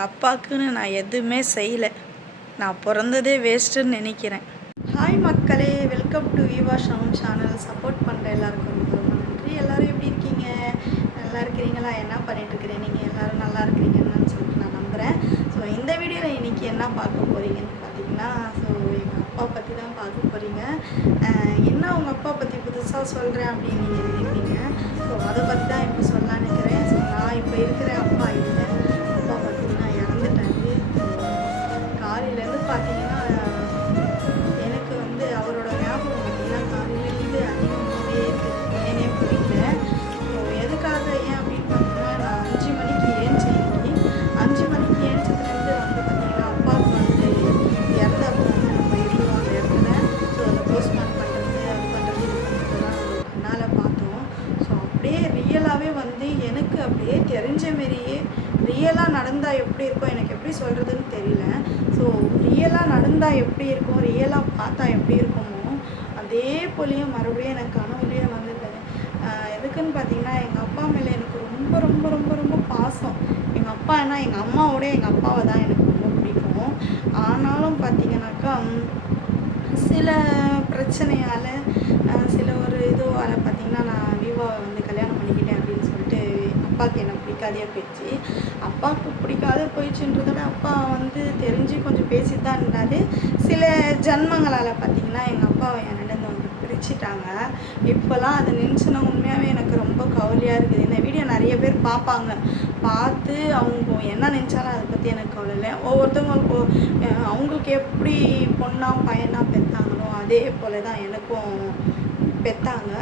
எங்கள் அப்பாவுக்குன்னு நான் எதுவுமே செய்யலை. நான் பிறந்ததே வேஸ்ட்டுன்னு நினைக்கிறேன். ஹாய் மக்களே வெல்கம் டு விவா ஷவுன் சேனல் சப்போர்ட் பண்ணுற எல்லாருக்கும் ரொம்ப ரொம்ப நன்றி. எல்லோரும் எப்படி இருக்கீங்க? நல்லா இருக்கிறீங்களா? என்ன பண்ணிட்டுருக்கிறேன் நீங்கள் எல்லோரும் நல்லா இருக்கிறீங்கன்னு சொல்லிட்டு நான் நம்புகிறேன் ஸோ இந்த வீடியோவில் இன்றைக்கி என்ன பார்க்க போகிறீங்கன்னு பார்த்தீங்கன்னா ஸோ எங்கள் அப்பா பற்றி தான் பார்க்க போகிறீங்க என்ன உங்கள் அப்பா பற்றி புதுசாக சொல்கிறேன் அப்படின்னு நீங்கள் நினைக்கிறீங்க? ஸோ அதை பற்றி தான் இப்போ சொல்லலான்னு இருக்கிறேன் ஸோ நான் இப்போ இருக்கிற ஃபுல்லாகவே வந்து எனக்கு அப்படியே தெரிஞ்ச மாரியே ரியலாக நடந்தால் எப்படி இருக்கும் எனக்கு எப்படி சொல்கிறதுன்னு தெரியல. ஸோ ரியலாக நடந்தால் எப்படி இருக்கும் ரியலாக பார்த்தா எப்படி இருக்குமோ அதே போலேயும் மறுபடியும் எனக்கு கனவுலேயே வந்தது. எதுக்குன்னு பார்த்தீங்கன்னா எங்கள் அப்பா மேலே எனக்கு ரொம்ப ரொம்ப ரொம்ப ரொம்ப பாசம். எங்கள் அப்பா ஏன்னா எங்கள் அம்மாவோட எங்கள் அப்பாவை தான் எனக்கு ரொம்ப பிடிக்கும். ஆனாலும் பார்த்தீங்கன்னாக்கா சில பிரச்சனையால் சில ஒரு இதுவால் பார்த்தீங்கன்னா நான் விவாவை வந்து கல்யாணம் பண்ணிக்கிட்டேன் அப்படின்னு சொல்லிட்டு அப்பாவுக்கு என்ன பிடிக்காதே போயிடுச்சு. அப்பாவுக்கு பிடிக்காத போயிடுச்சுன்றதோட விட அப்பா வந்து தெரிஞ்சு கொஞ்சம் பேசிட்டு தான் இருந்தார். சில ஜன்மங்களால் பார்த்தீங்கன்னா எங்கள் அப்பாவை என்னிடம் வந்து பிரிச்சுட்டாங்க. இப்போல்லாம் அதை நினச்சுனா உண்மையாகவே எனக்கு ரொம்ப கவலையாக இருக்குது. இந்த வீடியோ நிறைய பேர் பார்ப்பாங்க. பார்த்து அவங்க என்ன நினச்சாலும் அதை பற்றி எனக்கு கவலை இல்லை. ஒவ்வொருத்தவங்களுக்கு அவங்களுக்கு எப்படி பொண்ணாக பையனாக பெற்றாங்களோ அதே போல தான் எனக்கும் பெற்றாங்க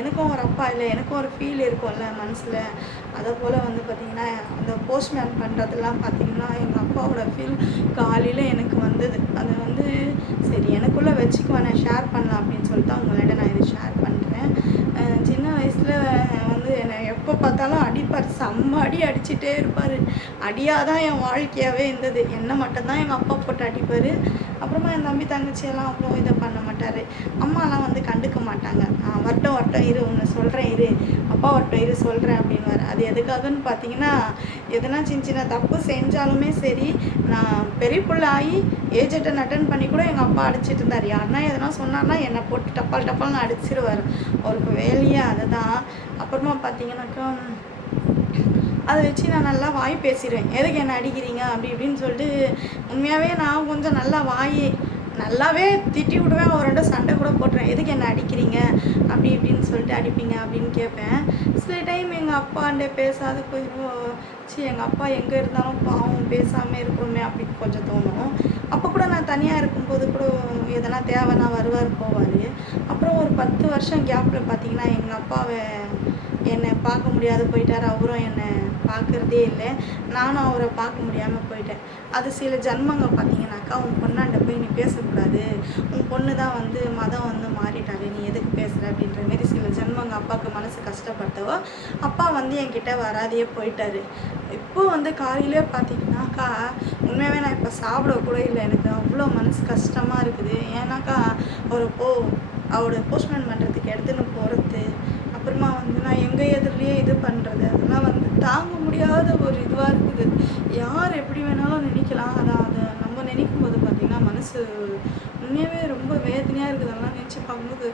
எனக்கும் ஒரு அப்பா இல்லை எனக்கும் ஒரு ஃபீல் இருக்கும்ல மனசில். அதை போல் வந்து பார்த்திங்கன்னா அந்த போஸ்ட்மேன் பண்ணுறதுலாம் பார்த்திங்கன்னா எங்கள் அப்பாவோட ஃபீல் காலையில் எனக்கு வந்தது. அதை வந்து சரி எனக்குள்ளே வச்சுக்குவேன் நான் ஷேர் பண்ணலாம் அப்படின்னு சொல்லிட்டு அவங்கள்ட்ட நான் இதை ஷேர் பண்ணுறேன் சின்ன வயசில் வந்து என்னை எப்போ பார்த்தாலும் அடிப்பார். செம்ம அடி அடிச்சுட்டே இருப்பார். அடியாக தான் என் வாழ்க்கையாகவே இருந்தது. என்னை மட்டும்தான் எங்கள் அப்பா போட்டு அடிப்பார். அப்புறமா என் தம்பி தங்கச்சியெல்லாம் அவ்வளோ இதை பண்ண மாட்டார். அம்மாலாம் வந்து கண்டுக்க மாட்டாங்க. "ஆ, வரட்டும் வரட்டும் இரு ஒன்று சொல்கிறேன் இரு. அப்பா வரட்டும் இரு சொல்கிறேன் அப்படின்னுவார். அது எதுக்காகன்னு பார்த்தீங்கன்னா எதனா சின்ன சின்ன தப்பு செஞ்சாலுமே சரி நான் பெரிய பிள்ளை ஆகி ஏஜ் அட்டன் அட்டன் பண்ணி கூட எங்கள் அப்பா அடிச்சிட்டு இருந்தார். யாருன்னா எதனா சொன்னார்னா என்னை போட்டு டப்பால் டப்பால்னு அடிச்சிருவார். அவருக்கு வேலையே அதுதான். அப்புறமா பார்த்தீங்கன்னாக்கா அதை வச்சு நான் நல்லா வாய் பேசிடுவேன். எதுக்கு என்ன அடிக்கிறீங்க? அப்படி இப்படின்னு சொல்லிட்டு உண்மையாகவே நான் கொஞ்சம் நல்லா வாய் நல்லாவே திட்டி விடுவேன். ஒரு ரெண்டு சண்டை கூட போட்டுருவேன். எதுக்கு என்ன அடிக்கிறீங்க? அப்படி இப்படின்னு சொல்லிட்டு அடிப்பீங்க அப்படின்னு கேட்பேன். சில டைம் எங்கள் அப்பாண்டே பேசாத கொஞ்சம் சி எங்கள் அப்பா எங்கே இருந்தாலும் பாவம் பேசாமல் இருக்கிறோமே அப்படின்னு கொஞ்சம் தோணும். அப்போ கூட நான் தனியாக இருக்கும்போது கூட எதனா தேவைன்னா வருவார் போவார். அப்புறம் ஒரு பத்து வருஷம் கேப்பில் பார்த்தீங்கன்னா எங்கள் அப்பாவை என்னை பார்க்க முடியாது போயிட்டார். அவரும் என்னை பார்க்குறதே இல்லை. நானும் அவரை பார்க்க முடியாமல் போயிட்டேன். அது சில ஜன்மங்க பார்த்தீங்கன்னாக்கா உன் பொண்ணாண்ட போய் நீ பேசக்கூடாது. உன் பொண்ணு தான் வந்து மதம் வந்து மாறிட்டாரு நீ எதுக்கு பேசுகிற அப்படின்ற மாரி சில ஜன்மங்க அப்பாவுக்கு மனசு கஷ்டப்பட்டவோ அப்பா வந்து என்கிட்ட வராதையே போயிட்டாரு. இப்போ வந்து காலையிலே பார்த்தீங்கன்னாக்கா உண்மையாகவே நான் இப்போ சாப்பிட கூட இல்லை. எனக்கு அவ்வளோ மனசு கஷ்டமாக இருக்குது. ஏன்னாக்கா ஒரு போ அவரோட போஸ்ட்மேன் பண்ணுறதுக்கு எடுத்துன்னு போகிறது அப்புறமா வந்து நான் எங்கள் எதிரிலேயே இது பண்ணுறது அதெல்லாம் வந்து தாங்க முடியாத ஒரு இதுவாக இருக்குது. யார் எப்படி வேணாலும் நினைக்கலாம். ஆனால் அதை நம்ம நினைக்கும் போது பார்த்திங்கன்னா மனசு உண்மையாகவே ரொம்ப வேதனையாக இருக்குது. அதெல்லாம் நினச்சி பார்க்கும்போது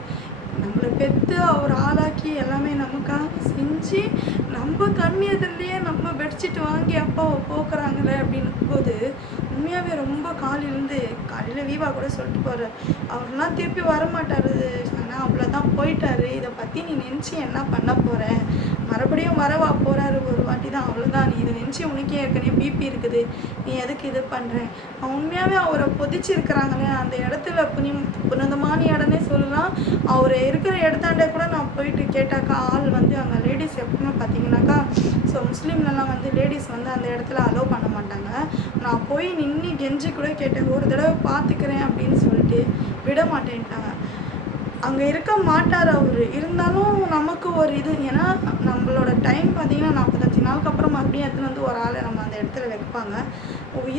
நம்மளை பெற்று அவர் ஆளாக்கி எல்லாமே நமக்காக செஞ்சு நம்ம கண் எதிரிலேயே நம்ம பெட்ஷீட் வாங்கி அப்பாவை போக்குறாங்களே அப்படின்னும் போது உண்மையாகவே ரொம்ப காலையிலேருந்து காலையில் வீவா கூட சொல்லிட்டு போகிறார் அவர்லாம் திருப்பி வரமாட்டார். ஆனால் அவ்வளோதான் போயிட்டாரு. இதை பற்றி நீ நினச்சி என்ன பண்ண போகிற மறுபடியும் வரவா? போகிறாரு ஒரு வாட்டி தான் அவ்வளோதான் நீ இதை நினச்சி உனக்கே ஏற்கனவே பிபி இருக்குது. நீ எதுக்கு இது பண்ணுறேன் உண்மையாகவே அவரை பொதிச்சிருக்கிறாங்களே அந்த இடத்துல புனி புனிதமான இடம்னே சொல்லலாம். அவர் இருக்கிற இடத்தாண்டே கூட நான் போயிட்டு கேட்டாக்கா ஆள் வந்து அங்கே லேடிஸ் எப்பவுமே பார்த்தீங்கன்னாக்கா ஸோ முஸ்லீம்லலாம் வந்து லேடிஸ் வந்து அந்த இடத்துல அலோவ் பண்ண மாட்டாங்க. நான் போய் நின்று கெஞ்சி கூட கேட்டேன் ஒரு தடவை பார்த்துக்கிறேன் அப்படின்னு சொல்லிட்டு விட மாட்டேன்ட்டாங்க. அங்கே இருக்க மாட்டார் அவர். இருந்தாலும் நமக்கு ஒரு இது ஏன்னா நம்மளோட டைம் பார்த்திங்கன்னா நாற்பத்தஞ்சு நாளுக்கு அப்புறம் மறுபடியும் எடுத்துன்னு வந்து ஒரு ஆளை நம்ம அந்த இடத்துல வைப்பாங்க.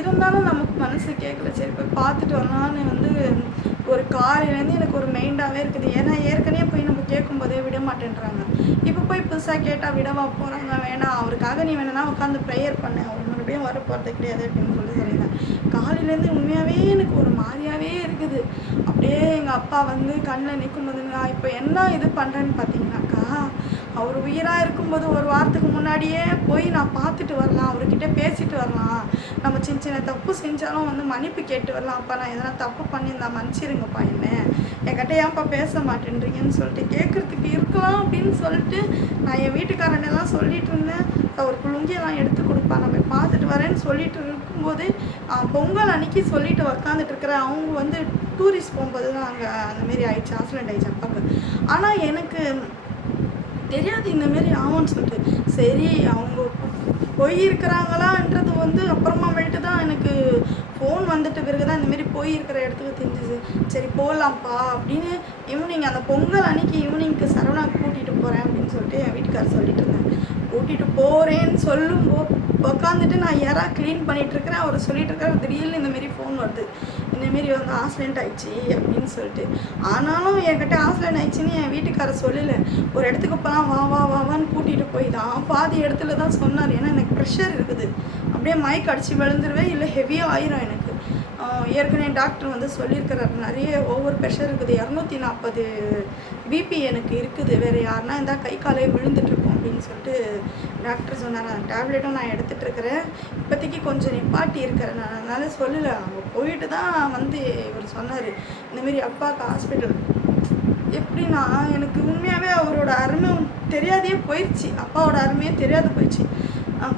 இருந்தாலும் நமக்கு மனசு கேட்கல. சரி போய் பார்த்துட்டு வரலான்னு வந்து ஒரு காலையிலேருந்து எனக்கு ஒரு மைண்டாகவே இருக்குது. ஏன்னா ஏற்கனவே போய் நம்ம கேட்கும்போதே விட மாட்டேன்றாங்க. இப்போ போய் புதுசாக கேட்டால் விடவா போகிறாங்க வேணாம். அவருக்காக நீ வேணும்னா உட்காந்து ப்ரேயர் பண்ண. அவர் மறுபடியும் வர போகிறது கிடையாது அப்படின்னு சொல்லி சொல்லி காலையிலேருந்து உண்மையாகவே எனக்கு ஒரு மாதிரியாகவே இருக்குது. அப்படியே எங்கள் அப்பா வந்து கண்ணில் நிற்கும் போது இப்போ என்ன இது பண்ணுறேன்னு பார்த்தீங்கன்னாக்கா அவர் உயிராக இருக்கும்போது ஒரு வாரத்துக்கு முன்னாடியே போய் நான் பார்த்துட்டு வரலாம் அவர்கிட்ட பேசிட்டு வரலாம். நம்ம சின்ன சின்ன தப்பு செஞ்சாலும் வந்து மன்னிப்பு கேட்டு வரலாம். அப்பா நான் எதனா தப்பு பண்ணியிருந்தா மன்னிச்சிருங்கப்பா என்ன? என்கிட்ட ஏன்ப்பா பேச மாட்டேன்றீங்கன்னு சொல்லிட்டு கேட்குறதுக்கு இருக்கலாம் அப்படின்னு சொல்லிட்டு நான் என் வீட்டுக்காரனெல்லாம் சொல்லிட்டு இருந்தேன். அவர் குலுங்கியெல்லாம் எடுத்து கொடுப்பாங்க. பார்த்துட்டு வரேன்னு சொல்லிட்டு இருக்கும்போது பொங்கல் அன்னைக்கு சொல்லிட்டு உக்காந்துட்டு இருக்கிறேன் அவங்க வந்து டூரிஸ்ட் போகும்போது தான் அங்கே அந்தமாரி ஆயிடுச்சு ஆக்சிடென்ட் ஆயிடுச்சு அப்பாவுக்கு ஆனால் எனக்கு தெரியாது இந்த மாரி ஆகும்னு சொல்லிட்டு. சரி அவங்க போயிருக்கிறாங்களான்றது வந்து அப்புறமாமேட்டு தான் எனக்கு ஃபோன் வந்துட்ட பிறகு தான் இந்தமாரி போயிருக்கிற இடத்துக்கு தெரிஞ்சுது. சரி போகலாம்ப்பா அப்படின்னு ஈவினிங் அந்த பொங்கல் அன்னைக்கு ஈவினிங்க்கு சரவணா கூட்டிகிட்டு போகிறேன் அப்படின்னு சொல்லிட்டு என் வீட்டுக்காரர் சொல்லிட்டு இருந்தேன் கூட்டிகிட்டு போகிறேன்னு சொல்லும்போது உட்காந்துட்டு நான் யாரா க்ளீன் பண்ணிகிட்ருக்கிறேன் அவர் சொல்லிட்டு திடீர்னு இந்தமாரி ஃபோன் வருது. இந்தமாரி வந்து ஆக்சிடென்ட் ஆயிடுச்சு அப்படின்னு சொல்லிட்டு. ஆனாலும் என்கிட்ட ஆக்சிடென்ட் ஆயிடுச்சுன்னு என் வீட்டுக்காரர் சொல்லலை. ஒரு இடத்துக்கு போகலாம் வா வா வா வான்னு கூட்டிகிட்டு போய் தான் பாதி இடத்துல தான் சொன்னார். ஏன்னா எனக்கு ப்ரெஷர் இருக்குது. அப்படியே மயக்க அடிச்சு விழுந்துருவேன் இல்லை ஹெவியாக ஆயிரும் எனக்கு. ஏற்கனவே டாக்டர் வந்து சொல்லியிருக்கிறாரு. நிறைய ஒவ்வொரு ப்ரெஷர் இருக்குது. இரநூத்தி நாற்பது பிபி எனக்கு இருக்குது. வேறு யாருன்னா இருந்தால் கை காலே விழுந்துட்டுருக்கும் அப்படின்னு சொல்லிட்டு டாக்டர் சொன்னார். அந்த டேப்லெட்டும் நான் எடுத்துகிட்டு இப்போதைக்கு கொஞ்சம் நிப்பாட்டி இருக்கிறேன் நான் அதனால சொல்லலை. அவங்க போயிட்டு தான் வந்து இவர் சொன்னார். இந்தமாரி அப்பாவுக்கு ஹாஸ்பிட்டல் எப்படின்னா எனக்கு உண்மையாகவே அவரோட அருமை தெரியாதே போயிடுச்சு. அப்பாவோட அருமையே தெரியாது போயிடுச்சு.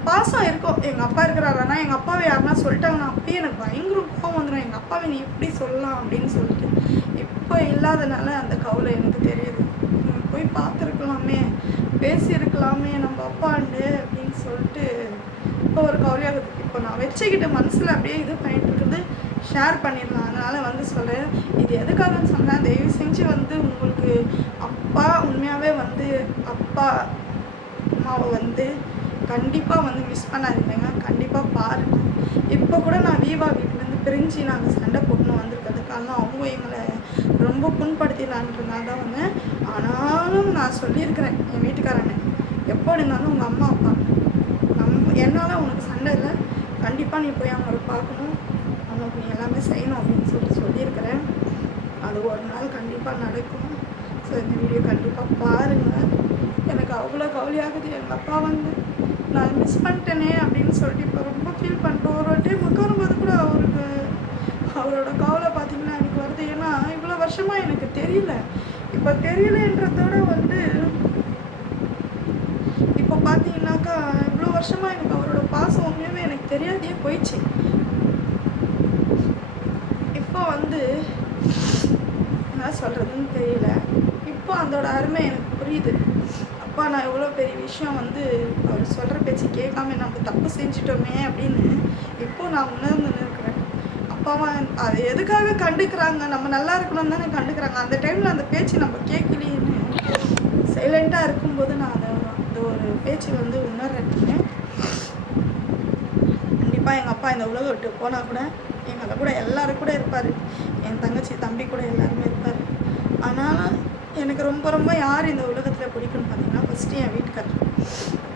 பாசம் இருக்கும் எங்கள் அப்பா இருக்கிறாருன்னா எங்கள் அப்பாவை யாருன்னா சொல்லிட்டாங்கன்னா அப்பயே எனக்கு பயங்கர கோபம் வந்துடும் எங்கள் அப்பாவை நீ எப்படி சொல்லலாம் அப்படின்னு சொல்லிட்டு. இப்போ இல்லாதனால அந்த கவலை எனக்கு தெரியுது. போய் பார்த்துருக்கலாமே. பேசியிருக்கலாமே நம்ம அப்பாண்டு அப்படின்னு சொல்லிட்டு இப்போ ஒரு கவலையாகுது இப்போ நான் வச்சுக்கிட்ட மனசில் அப்படியே இது பண்ணிட்டு இருக்குது. ஷேர் பண்ணிடலாம். அதனால் வந்து சொல்கிறேன் இது எதுக்காகன்னு சொன்னேன் தயவு செஞ்சு வந்து உங்களுக்கு அப்பா உண்மையாகவே வந்து அப்பா அம்மாவை வந்து கண்டிப்பாக வந்து மிஸ் பண்ணாதீங்க கண்டிப்பாக பாருங்கள் இப்போ கூட நான் வீவா வீட்டிலேருந்து பிரிஞ்சு நாங்கள் சண்டை போட்டுன்னு வந்திருக்கிறதுக்காக அவங்க எங்களை ரொம்ப புண்படுத்திடலான்றதுனால தான் வந்து ஆனாலும் நான் சொல்லியிருக்கிறேன் என் வீட்டுக்காரனை எப்போ இருந்தாலும் உங்கள் அம்மா அப்பா. நம் என்னால் உனக்கு சண்டை இல்லை. கண்டிப்பாக நீ போய் அவங்கள பார்க்கணும். அவங்களுக்கு நீ எல்லாமே செய்யணும் அப்படின்னு சொல்லிட்டு சொல்லியிருக்கிறேன். அது ஒரு நாள் கண்டிப்பாக நடக்கும். ஸோ இந்த வீடியோ கண்டிப்பாக பாருங்கள் எனக்கு அவ்வளோ கவலையாகுது எங்கள் அப்பா வந்து நான் மிஸ் பண்ணிட்டேனே அப்படின்னு சொல்லிட்டு இப்போ ரொம்ப ஃபீல் பண்ணுறோம் ஒரு டைம் உட்காரும்போது கூட அவருக்கு அவரோட கவலை பார்த்தீங்கன்னா எனக்கு வருது ஏன்னா இவ்வளோ வருஷமாக எனக்கு தெரியல. இப்போ தெரியலன்றதோட வந்து இப்போ பார்த்தீங்கன்னாக்கா இவ்வளோ வருஷமாக எனக்கு அவரோட பாசம் ஒன்றுமே எனக்கு தெரியாதே போயிடுச்சு. இப்போ வந்து என்ன சொல்கிறதுன்னு தெரியல. இப்போ அதோட அருமை எனக்கு புரியுது. அப்பா நான் எவ்வளோ பெரிய விஷயம் வந்து அவர் சொல்கிற பேச்சு கேட்காம நம்ம தப்பு செஞ்சிட்டோமே அப்படின்னு இப்போ நான் உணர்ந்து இருக்கிறேன் அவன் அது எதுக்காக கண்டுக்கிறாங்க? நம்ம நல்லா இருக்கணும் தானே கண்டுக்கிறாங்க. அந்த டைமில் அந்த பேச்சு நம்ம கேட்கலையேன்னு சைலண்ட்டாக இருக்கும்போது நான் அதை அந்த ஒரு பேச்சு வந்து உணர்றேன். கண்டிப்பாக எங்கள் அப்பா இந்த உலகம் விட்டு போனால் கூட எங்களை கூட எல்லாரும் கூட இருப்பார். என் தங்கச்சி தம்பி கூட எல்லாருமே இருப்பார். ஆனால் எனக்கு ரொம்ப ரொம்ப யார் இந்த உலகத்தில் பிடிக்கும்னு பார்த்தீங்கன்னா ஃபஸ்ட்டு என் வீட்டுக்காரர்.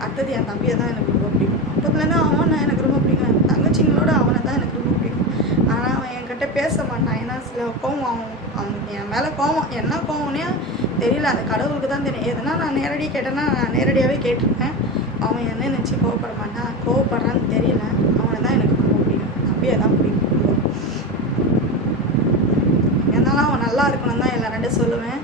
அடுத்தது என் தம்பியை தான் எனக்கு ரொம்ப பிடிக்கும். அப்போதுலேருந்து அவனை எனக்கு ரொம்ப பிடிக்கும். என் தங்கச்சிங்களோட அவனை தான் எனக்கு ரொம்ப அவன்கிட்ட என்கிட்ட பேச மாட்டான். ஏன்னா சில கோவம் அவன் அவனுக்கு என் மேலே கோவம் என்ன கோவம்னே தெரியல. அந்த கடவுளுக்கு தான் தெரியும். எதுனா நான் நேரடியாக கேட்டேன்னா நான் நேரடியாகவே கேட்டிருப்பேன். அவன் என்ன நினச்சி கோவப்பட மாட்டான். கோவப்படுறான்னு தெரியல. அவனை தான் எனக்கு ரொம்ப பிடிக்கும். தம்பியை தான் பிடிக்கும். இருந்தாலும் அவன் நல்லா இருக்கணும் தான் எல்லார்கிட்ட சொல்லுவேன்.